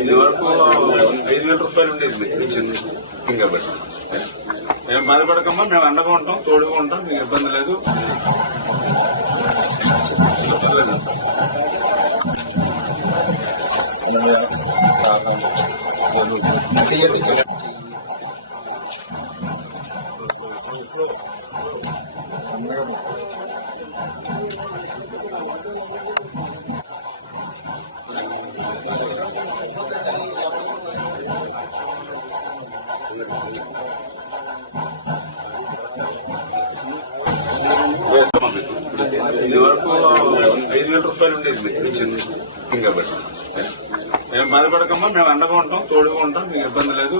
ఇది వరకు ఐదు వేల రూపాయలు ఉండేది ఇచ్చింది కాబట్టి మేము బాధపడకమ్మా మేము అండగా ఉంటాం తోడుగా ఉంటాం మీకు ఇబ్బంది లేదు. అందరం ఇదివరకు ఐదు వేల రూపాయలు ఉండేది ఇచ్చింది కాబట్టి మేము బాధపడకమ్మా మేము అండగా ఉంటాం తోడుగా ఉంటాం మీకు ఇబ్బంది లేదు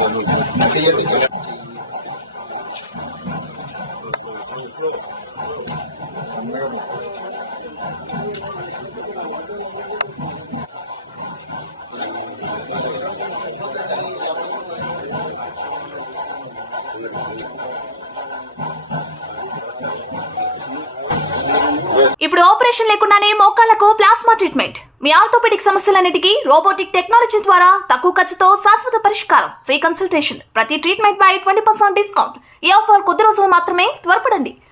పర్లేదు. ఇప్పుడు ఆపరేషన్ లేకుండానే మోకాళ్ళకు ప్లాస్మా ట్రీట్మెంట్. మీ ఆర్థోపెడిక్ సమస్యలన్నిటికీ రోబోటిక్ టెక్నాలజీ ద్వారా తక్కువ ఖర్చుతో శాశ్వత పరిష్కారం. Free consultation. ప్రతి ట్రీట్మెంట్ పై ట్వంటీ పర్సెంట్ డిస్కౌంట్. ఈ ఆఫర్ కొద్ది రోజులు మాత్రమే త్వరపడండి.